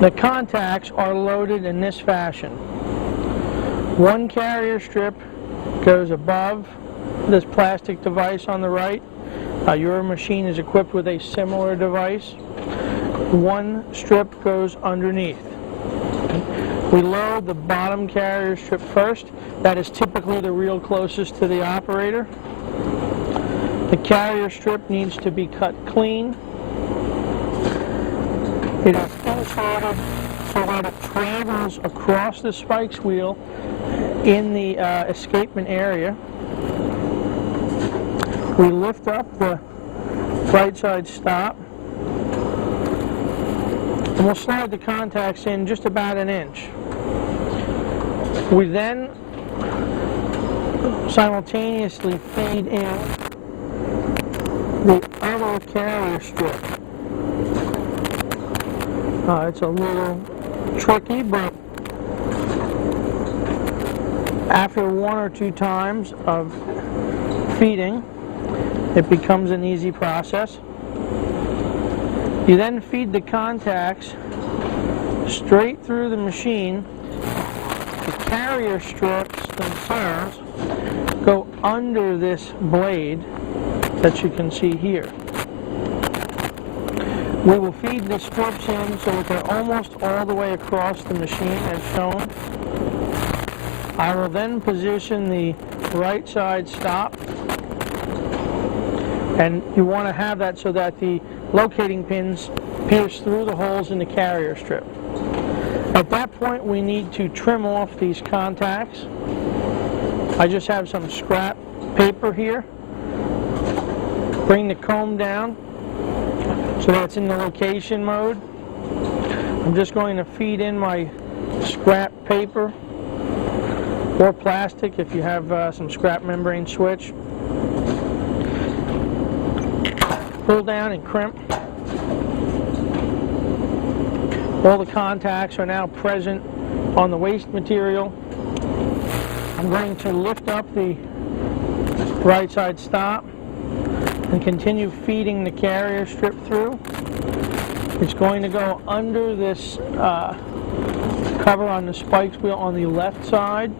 The contacts are loaded in this fashion. One carrier strip goes above this plastic device on the right. Your machine is equipped with a similar device. One strip goes underneath. We load the bottom carrier strip first. That is typically the reel closest to the operator. The carrier strip needs to be cut clean. It is inserted so that it travels across the spikes wheel in the escapement area. We lift up the right side stop, and we'll slide the contacts in just about an inch. We then simultaneously feed in the other carrier strip. It's a little tricky, but after one or two times of feeding, it becomes an easy process. You then feed the contacts straight through the machine. The carrier strips themselves go under this blade that you can see here. We will feed the strips in so that they're almost all the way across the machine as shown. I will then position the right side stop, and you want to have that so that the locating pins pierce through the holes in the carrier strip. At that point, we need to trim off these contacts. I just have some scrap paper here. Bring the comb down so that's in the location mode. I'm just going to feed in my scrap paper or plastic if you have some scrap membrane switch. Pull down and crimp. All the contacts are now present on the waste material. I'm going to lift up the right side stop and continue feeding the carrier strip through. It's going to go under this cover on the spikes wheel on the left side,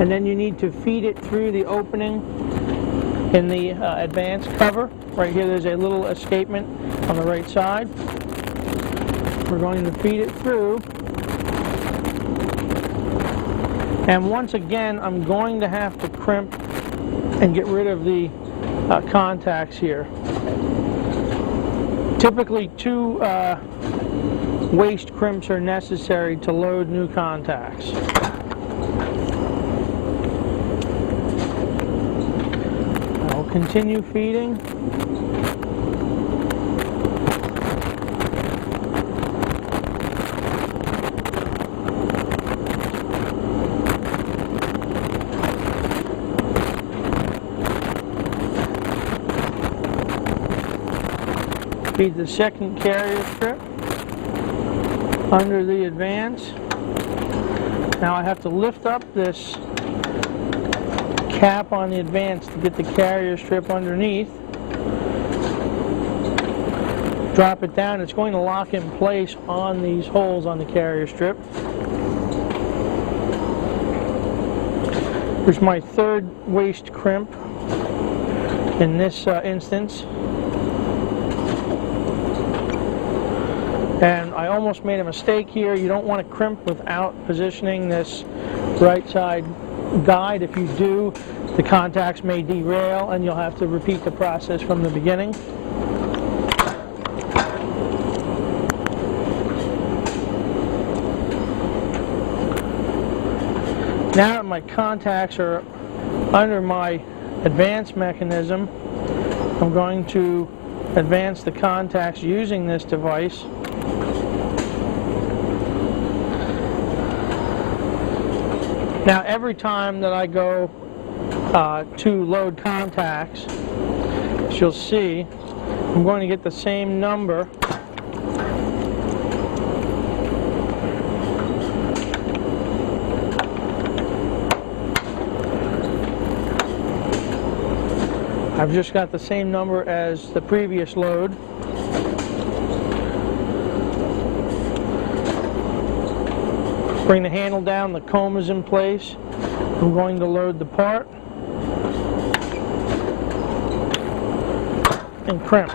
and then you need to feed it through the opening in the advance cover. Right here there's a little escapement on the right side. We're going to feed it through, and once again I'm going to have to crimp and get rid of the contacts here. Typically 2 waste crimps are necessary to load new contacts. I'll continue feeding. Feed the second carrier strip under the advance. Now I have to lift up this cap on the advance to get the carrier strip underneath. Drop it down. It's going to lock in place on these holes on the carrier strip. Here's my third waste crimp in this instance. And I almost made a mistake here. You don't want to crimp without positioning this right side guide. If you do, the contacts may derail and you'll have to repeat the process from the beginning. Now that my contacts are under my advance mechanism, I'm going to advance the contacts using this device. Now every time that I go to load contacts, as you'll see, I'm going to get the same number . I've just got the same number as the previous load. Bring the handle down, the comb is in place. I'm going to load the part and crimp.